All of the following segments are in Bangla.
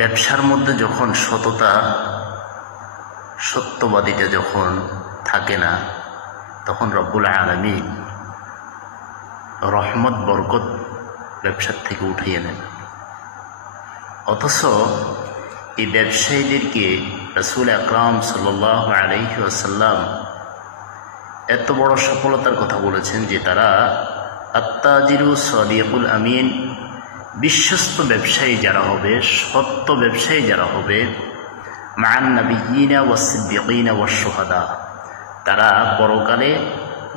ব্যবসার মধ্যে যখন সততা, সত্যবাদিতা যখন থাকে না, তখন রব্বুল আলামিন রহমত বরকত ব্যবসার থেকে উঠিয়ে নেন। অথচ এই ব্যবসায়ীদেরকে রাসূল আকরাম সাল্লাল্লাহু আলাইহি ওয়াসাল্লাম এত বড় সফলতার কথা বলেছেন যে তারা আত্তাজিরু সাদিকুল আমিন, বিশ্বস্ত ব্যবসায়ী যারা হবে, সত্য ব্যবসায়ী যারা হবে, মান নাবিয়িনা ওয়াস সিদ্দিকিনা ওয়াস শুহাদা, তারা পরকালে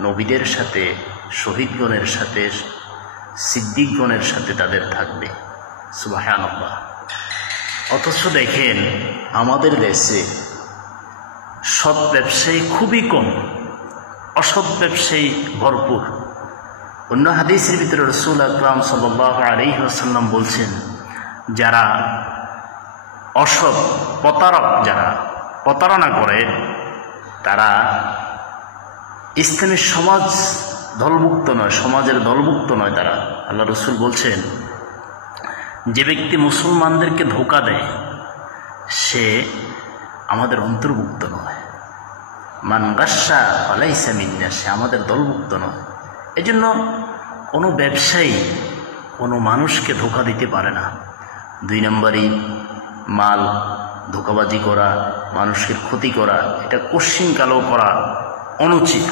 নবীদের সাথে, শহীদগণের সাথে, সিদ্দিকগণের সাথে তাদের থাকবে। সুবহানাল্লাহ। অথচ দেখেন আমাদের দেশে সৎ ব্যবসায়ী খুবই কম, অসৎ ব্যবসায়ী ভরপুর। অন্য হাদিসের ভিতরে রাসূল আকরাম সাল্লাল্লাহু আলাইহি ওয়াসাল্লাম বলছেন, যারা অসৎ প্রতারক, যারা প্রতারণা করে, তারা ইসলামী সমাজ দলভুক্ত নয়, সমাজের দলভুক্ত নয় তারা। আল্লাহ রাসূল বলছেন, যে ব্যক্তি মুসলমানদেরকে ধোঁকা দেয় সে আমাদের অন্তর্ভুক্ত নয়। মান গাশশা ফালাইসা মিন্না, সে আমাদের দলভুক্ত নয়। এজন্য কোনো ব্যবসায়ী কোনো মানুষকে ধোঁকা দিতে পারে না। 2 নম্বরই মাল ধোঁকাবাজি করা, মানুষের ক্ষতি করা, এটা কশিনকালেও করা অনুচিত।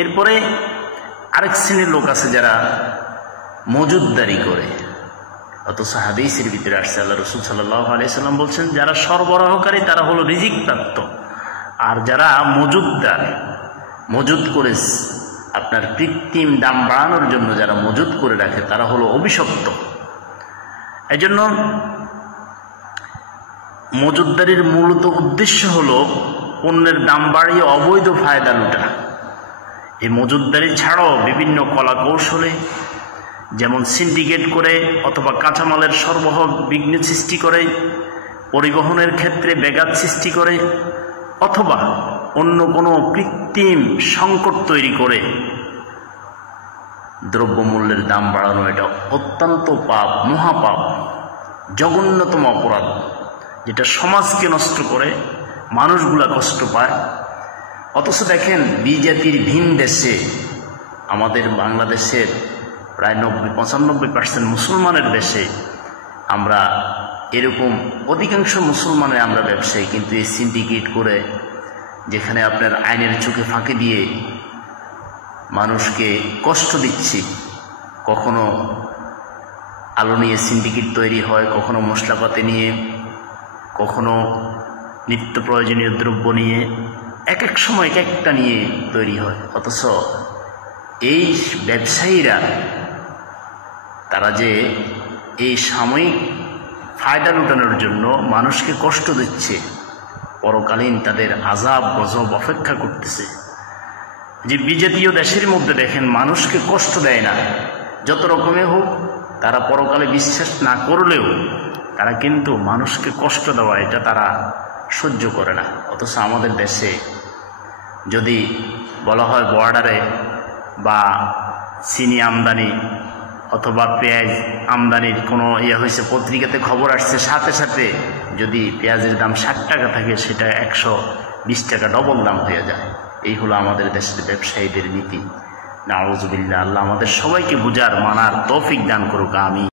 এরপরে আরেক শ্রেণীর লোক আছে যারা মজুদদারি করে। অথচ হাদিসের ভিতরে আসছে, আল্লাহ রাসূল সাল্লাল্লাহু আলাইহি সাল্লাম বলছেন, যারা সরবরাহকারী তারা হলো রিজিক প্রাপ্ত, আর যারা মজুদদার, মজুদ করে আপনার কৃত্রিম দাম বাড়ানোর জন্য যারা মজুদ করে রাখে তারা হলো অভিশপ্ত। এজন্য মজুদদারির মূলত উদ্দেশ্য হলো পণ্যের দাম বাড়িয়ে অবৈধ ফায়দা লুটা। এই মজুদদারি ছাড়াও বিভিন্ন কলা কৌশলে, যেমন সিন্ডিকেট করে অথবা কাঁচামালের সরবরাহ বিঘ্ন সৃষ্টি করে, পরিবহনের ক্ষেত্রে ব্যাঘাত সৃষ্টি করে, অথবা অন্য কোনো কৃত্রিম সংকট তৈরি করে দ্রব্যমূল্যের দাম বাড়ানো, এটা অত্যন্ত পাপ, মহাপাপ, জঘন্যতম অপরাধ, যেটা সমাজকে নষ্ট করে, মানুষগুলা কষ্ট পায়। অথচ দেখেন বিজাতির ভিন দেশে, আমাদের বাংলাদেশের প্রায় 95% মুসলমানের দেশে আমরা এরকম অধিকাংশ মুসলমানের আমরা ব্যবসায়ী, কিন্তু এই সিন্ডিকেট করে, যেখানে আপনার আইনের চোখে ফাঁকি দিয়ে মানুষকে কষ্ট দিচ্ছি, কখনো আলু নিয়ে সিন্ডিকেট তৈরি হয়, কখনো মশলাপাতি নিয়ে, কখনো নিত্য প্রয়োজনীয় দ্রব্য নিয়ে, এক এক সময় এক একটা নিয়ে তৈরি হয়। অথচ এই ব্যবসায়ীরা তারা যে এই সাময়িক ফায়দা লুটানোর জন্য মানুষকে কষ্ট দিচ্ছে, পরকালীন তাদের আযাব গজব অপেক্ষা করতেছে। যে বিজাতীয় দেশের মধ্যে দেখেন মানুষকে কষ্ট দেয় না, যত রকমের হোক, তারা পরকালে বিশ্বাস না করলেও তারা কিন্তু মানুষকে কষ্ট দেওয়া এটা তারা সহ্য করে না। অথচ আমাদের দেশে যদি বলা হয় বর্ডারে বা চিনি আমদানি অথবা পেঁয়াজ আমদানির কোনো হয়েছে, পত্রিকাতে খবর আসছে, সাথে সাথে যদি পেঁয়াজের দাম 60 টাকা থাকে সেটা 120 টাকা ডবল দাম হয়ে যায়। এই হলো আমাদের দেশের ব্যবসায়ীদের নীতি। নাউযুবিল্লাহ। আল্লাহ আমাদের সবাইকে বুঝার, মানার তৌফিক দান করুক। আমিন।